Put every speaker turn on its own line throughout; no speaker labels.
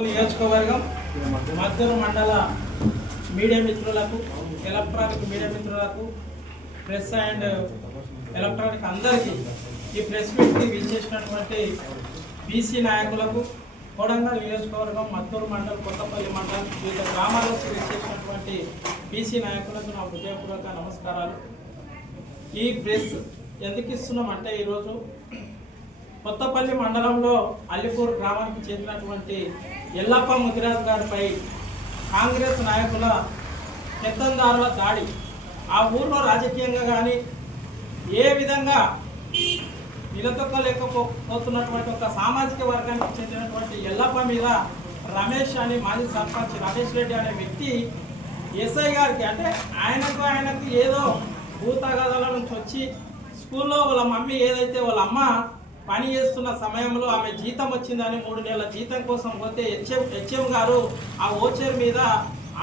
కొత్తపల్లి నియోజకవర్గం మద్దూరు మండల మీడియా మిత్రులకు ఎలక్ట్రానిక్ మీడియా మిత్రులకు ప్రెస్ అండ్ ఎలక్ట్రానిక్ అందరికీ ఈ ప్రెస్ మీట్కి విచ్చేసినటువంటి బీసీ నాయకులకు కోడంగల్ నియోజకవర్గం మద్దూరు మండలం కొత్తపల్లి మండలం వివిధ గ్రామాలకు విచ్చేసినటువంటి బీసీ నాయకులకు నా హృదయపూర్వక నమస్కారాలు. ఈ ప్రెస్ ఎందుకు ఇస్తున్నాం అంటే ఈరోజు కొత్తపల్లి మండలంలో అల్లిపూర్ గ్రామానికి చెందినటువంటి ఎల్లప్ప ముదిరాజ్ గారిపై కాంగ్రెస్ నాయకుల పెత్తందారుల దాడి. ఆ ఊర్లో రాజకీయంగా కానీ ఏ విధంగా నిలదొక్కలేకపోతున్నటువంటి ఒక సామాజిక వర్గానికి చెందినటువంటి ఎల్లప్ప మీద రమేష్ అని మాజీ సర్పంచ్ రమేష్ రెడ్డి అనే వ్యక్తి ఎస్ఐ గారికి అంటే ఆయనకు ఆయనకు ఏదో భూతగాదాల నుంచి వచ్చి స్కూల్లో వాళ్ళ మమ్మీ ఏదైతే వాళ్ళ అమ్మ పని చేస్తున్న సమయంలో ఆమె జీతం వచ్చిందని మూడు నెలల జీతం కోసం పోతే హెచ్ఎం హెచ్ఎం గారు ఆ ఓచర్ మీద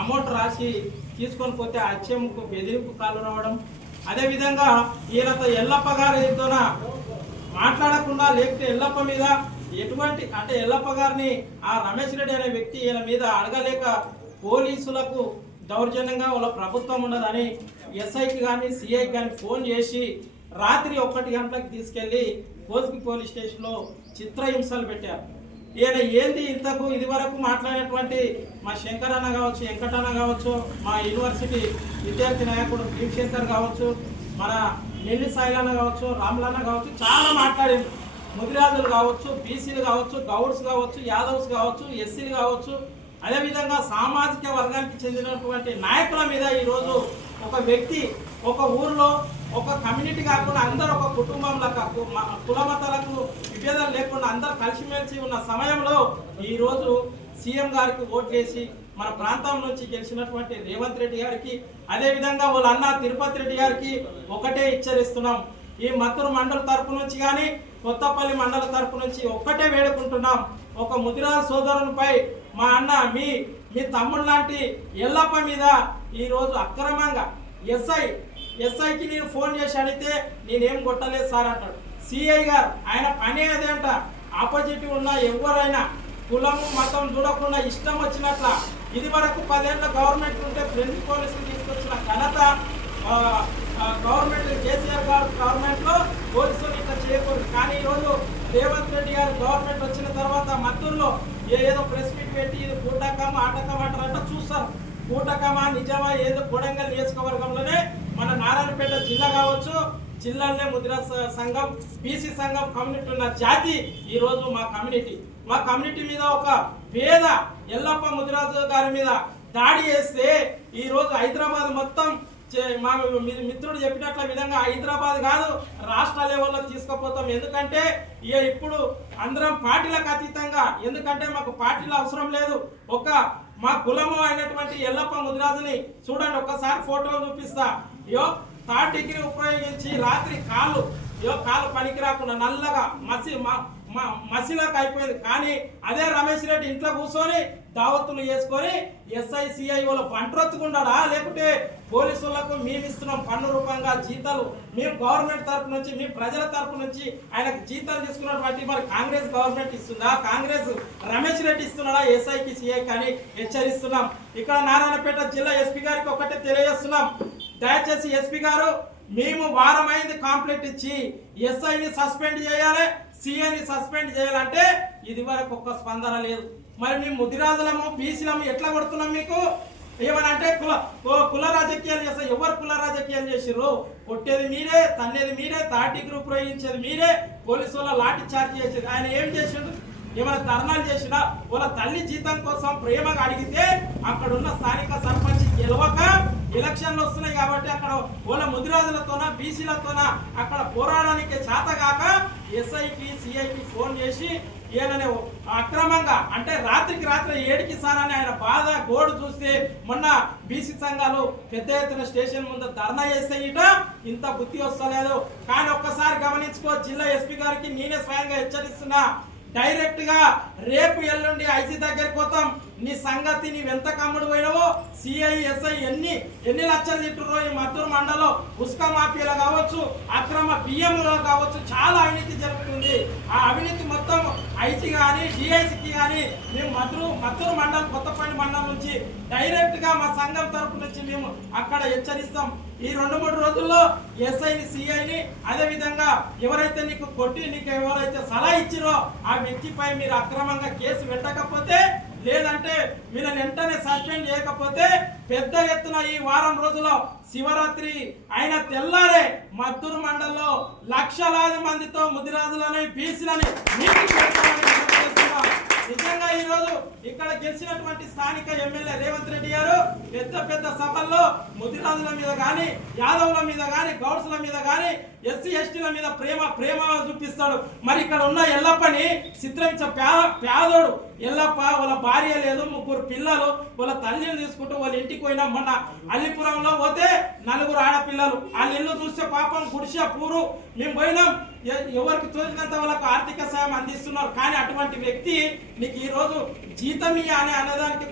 అమౌంట్ రాసి తీసుకొని పోతే ఆ హెచ్ఎంకు బెదిరింపు కాలు రావడం. అదేవిధంగా ఈయనతో ఎల్లప్ప గారితోన మాట్లాడకుండా లేకపోతే ఎల్లప్ప మీద ఎటువంటి అంటే ఎల్లప్ప గారిని ఆ రమేష్ రెడ్డి అనే వ్యక్తి ఈయన మీద అడగలేక పోలీసులకు దౌర్జన్యంగా వాళ్ళ ప్రభుత్వం ఉన్నదని ఎస్ఐకి కానీ సిఐకి కానీ ఫోన్ చేసి రాత్రి ఒక్కటి గంటలకు తీసుకెళ్ళి కోస్గి పోలీస్ స్టేషన్లో చిత్రహింసలు పెట్టారు. ఈయన ఏంది ఇంతకు ఇది వరకు మాట్లాడేటువంటి మా శంకర్ అన్న కావచ్చు వెంకటన్న కావచ్చు మా యూనివర్సిటీ విద్యార్థి నాయకుడు భీమశంకర్ కావచ్చు మన నెల్లి సాయిలన్న కావచ్చు రాములన్న కావచ్చు చాలా మాట్లాడింది ముదిరాజులు కావచ్చు బీసీలు కావచ్చు గౌడ్స్ కావచ్చు యాదవ్స్ కావచ్చు ఎస్సీలు కావచ్చు అదేవిధంగా సామాజిక వర్గానికి చెందినటువంటి నాయకుల మీద ఈరోజు ఒక వ్యక్తి ఒక ఊర్లో ఒక కమ్యూనిటీ కాకుండా అందరూ ఒక కుటుంబంలో కుల మతాలకు విభేదాలు లేకుండా అందరూ కలిసిమెలిసి ఉన్న సమయంలో ఈరోజు సీఎం గారికి ఓట్లేసి మన ప్రాంతం నుంచి గెలిచినటువంటి రేవంత్ రెడ్డి గారికి అదేవిధంగా వాళ్ళ అన్న తిరుపతి రెడ్డి గారికి ఒకటే హెచ్చరిస్తున్నాం. ఈ మత్తూరు మండల తరపు నుంచి కానీ కొత్తపల్లి మండల తరపు నుంచి ఒక్కటే వేడుకుంటున్నాం. ఒక ముదిరా సోదరునిపై మా అన్న మీ మీ తమ్ముడు లాంటి ఎల్లప్ప మీద ఈరోజు అక్రమంగా ఎస్ఐ ఎస్ఐకి నేను ఫోన్ చేసి అడిగితే నేనేం కొట్టలేదు సార్ అంటాడు సిఐ గారు ఆయన పని అదే అంట ఆపోజిట్ ఉన్న ఎవరైనా కులము మతం చూడకుండా ఇష్టం వచ్చినట్ల ఇది వరకు పదేళ్ళ గవర్నమెంట్ ఉంటే ఫ్రెండ్స్ పోలీసులు తీసుకొచ్చిన ఘనత గవర్నమెంట్ కేసీఆర్ గారు గవర్నమెంట్లో పోలీసులు ఇట్లా చేయకూడదు. కానీ ఈరోజు రేవంత్ రెడ్డి గారు గవర్నమెంట్ వచ్చిన తర్వాత మద్దూరులో ఏదో ప్రెస్ మీట్ పెట్టి ఇది కూటకం ఆటకం అంటారంట చూస్తారు. కూటకమా నిజమా ఏదో కొడంగల్ నియోజకవర్గంలోనే మన నారాయణపేట జిల్లా కావచ్చు జిల్లాలోనే ముద్రా సంఘం బీసీ సంఘం కమ్యూనిటీ ఉన్న జాతి ఈ రోజు మా కమ్యూనిటీ. మా కమ్యూనిటీ మీద ఒక పేద ఎల్లప్ప ముదిరాజు గారి మీద దాడి చేస్తే ఈరోజు హైదరాబాద్ మొత్తం మా మీ- మిత్రుడు చెప్పినట్ల విధంగా హైదరాబాద్ కాదు రాష్ట్ర లెవెల్లో తీసుకుపోతాం. ఎందుకంటే ఇక ఇప్పుడు అందరం పార్టీలకు అతీతంగా ఎందుకంటే మాకు పార్టీలు అవసరం లేదు. ఒక మా కులము అయినటువంటి ఎల్లప్ప ముదిరాజుని చూడండి ఒక్కసారి ఫోటోలు చూపిస్తా. యో థర్డ్ డిగ్రీ ఉపయోగించి రాత్రి కాళ్ళు యో కాళ్ళు పనికి రాకుండా నల్లగా మసి మ- అయిపోయింది. కానీ అదే రమేష్ రెడ్డి ఇంట్లో కూర్చొని దావత్తులు చేసుకొని ఎస్ఐ సిఐఓలు పంటరొత్తుకున్నాడా లేకుంటే పోలీసులకు మేము ఇస్తున్నాం పన్ను రూపంగా జీతాలు. మేము గవర్నమెంట్ తరపు నుంచి మేము ప్రజల తరపు నుంచి ఆయనకు జీతాలు తీసుకున్నటువంటి మరి కాంగ్రెస్ గవర్నమెంట్ ఇస్తుందా? కాంగ్రెస్ రమేష్ రెడ్డి ఇస్తున్నాడా? ఎస్ఐకి సిఐ కానీ హెచ్చరిస్తున్నాం. ఇక్కడ నారాయణపేట జిల్లా ఎస్పీ గారికి ఒకటే తెలియజేస్తున్నాం. దయచేసి ఎస్పీ గారు మేము వారమైంది కాంప్లైంట్ ఇచ్చి ఎస్ఐని సస్పెండ్ చేయాలి. సీఏని సస్పెండ్ చేయాలంటే ఇది వరకు ఒక్క స్పందన లేదు. మరి మేము ముదిరాజులము బీసీలము ఎట్లా కొడుతున్నాం మీకు? ఏమనంటే కుల ఓ కుల రాజకీయాలు చేస్తారు ఎవరు కుల రాజకీయాలు చేసిర్రు? కొట్టేది మీరే తన్నేది మీరే తాటి గ్రూప్ ప్రయోగించేది మీరే పోలీసు వాళ్ళ లాఠీ చార్జ్ చేసేది. ఆయన ఏం చేసిండు? ఏమైనా ధర్నాలు చేసినా వాళ్ళ తల్లి జీతం కోసం ప్రేమగా అడిగితే అక్కడ ఉన్న స్థానిక సర్పంచ్ గెలవక ఎలక్షన్లు వస్తున్నాయి కాబట్టి అక్కడ వాళ్ళ ముదిరాజులతోన బీసీలతోన అక్కడ పోరాడానికి చేతగాక ఎస్ఐకి సిఐకి ఫోన్ చేసి ఈయననే అక్రమంగా అంటే రాత్రికి రాత్రి ఏడికి సార్ అని ఆయన బాధ గోడు చూస్తే మొన్న బీసీ సంఘాలు పెద్ద ఎత్తున స్టేషన్ ముందు ధర్నా చేస్తే ఇట ఇంత బుద్ధి వస్తలేదు. కానీ ఒక్కసారి గమనించుకో జిల్లా ఎస్పీ గారికి నేనే స్వయంగా హెచ్చరిస్తున్నా. డైరెక్ట్గా రేపు ఎల్లుండి ఐజీ దగ్గరికి పోతాం. నీ సంగతి నీవు ఎంత కమ్ముడు పోయినావో? సిఐఎస్ఐ ఎన్ని ఎన్ని లక్షలు తింటుర్రో ఈ మద్దూరు మండలం? ఉస్క మాఫియాలో కావచ్చు అక్రమ బియ్యంలో కావచ్చు చాలా అవినీతి జరుగుతుంది. ఆ అవినీతి మొత్తం ఐజీ కానీ డిఐజీకి కానీ మేము మధురు మధురు మండలం కొత్తపల్లి మండలం నుంచి డైరెక్ట్గా మా సంఘం తరపు నుంచి మేము అక్కడ హెచ్చరిస్తాం. ఈ రెండు మూడు రోజుల్లో ఎస్ఐని సిఐని అదేవిధంగా ఎవరైతే నీకు కొట్టి నీకు ఎవరైతే సలహా ఇచ్చిరో ఆ వ్యక్తిపై మీరు అక్రమంగా కేసు పెట్టకపోతే లేదంటే మీరు వెంటనే సస్పెండ్ చేయకపోతే పెద్ద ఎత్తున ఈ వారం రోజుల్లో శివరాత్రి అయిన తెల్లారే మద్దూరు మండలంలో లక్షలాది మందితో ముదిరాజులని బీసీలని మీటింగ్ నిజంగా ఈ రోజు ఇక్కడ గెలిచినటువంటి స్థానిక ఎమ్మెల్యే రేవంత్ రెడ్డి గారు పెద్ద పెద్ద సభల్లో ముదిరాజుల మీద కానీ యాదవుల మీద కానీ గౌడ్స్ల మీద కానీ ఎస్సీ ఎస్టీల మీద ప్రేమ ప్రేమ చూపిస్తాడు. మరి ఇక్కడ ఉన్న ఎల్లప్పని చిత్రించ పేద పేదోడు ఎల్లప్ప వాళ్ళ భార్య లేదు ముగ్గురు పిల్లలు. వాళ్ళ తల్లిని తీసుకుంటూ వాళ్ళ ఇంటికి పోయినా మొన్న అల్లిపురంలో పోతే నలుగురు ఆడపిల్లలు. వాళ్ళ ఇల్లు చూస్తే పాపం గుడిసె పూరు. మేము పోయినాం. ఎవరికి తోచినంత వాళ్ళకు ఆర్థిక సాయం అందిస్తున్నారు. కానీ అటువంటి వ్యక్తి నీకు ఈరోజు జీతం ఇయ్య అనే అన్నదానికి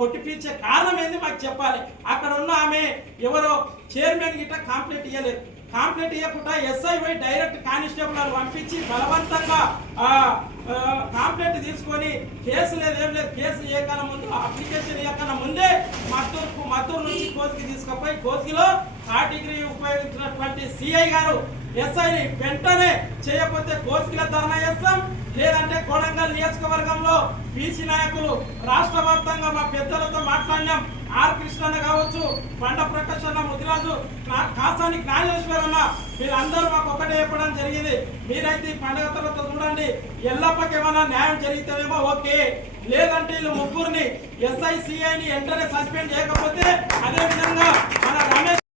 కొట్టిపించే కారణం ఏంది మాకు చెప్పాలి. అక్కడ ఉన్న ఆమె ఎవరో చైర్మన్ గిట్ట కాంప్లీట్ ఇవ్వలేదు కాంప్లైంట్ ఇవ్వకుండా ఎస్ఐ డైరెక్ట్ కానిస్టేబుల్ పంపించి బలవంతంగా ఆ, తీసుకొని కేసు లేదు ఏం లేదు కేసు ఇవ్వకన్నా ముందు అప్లికేషన్ ఇవ్వకన్నా ముందే మత్తూరు మత్తూరు నుంచి కోసికి తీసుకుపోయి కోసికిలో ఆ డిగ్రీ ఉపయోగించినటువంటి సిఐ గారు ఎస్ఐని వెంటనే చేయకపోతే కోసికిల ధర్నా చేస్తాం. లేదంటే కొడంగల్ నియోజకవర్గంలో బీసీ నాయకులు రాష్ట్ర మా పెద్దలతో మాట్లాడినాం. ఆర్ కృష్ణన్న కావచ్చు బండ ప్రకాష్ అన్న ముదిరాజు కాసాని జ్ఞానేశ్వర్ అన్న వీళ్ళందరూ మాకు ఒకటే చెప్పడం జరిగింది. మీరైతే ఈ పండుగ తర్వాత చూడండి ఎల్లప్పకి ఏమైనా న్యాయం జరిగితేనేమో ఓకే. లేదంటే వీళ్ళు ముగ్గురిని ఎస్ఐసిఐని వెంటనే సస్పెండ్ చేయకపోతే అదే విధంగా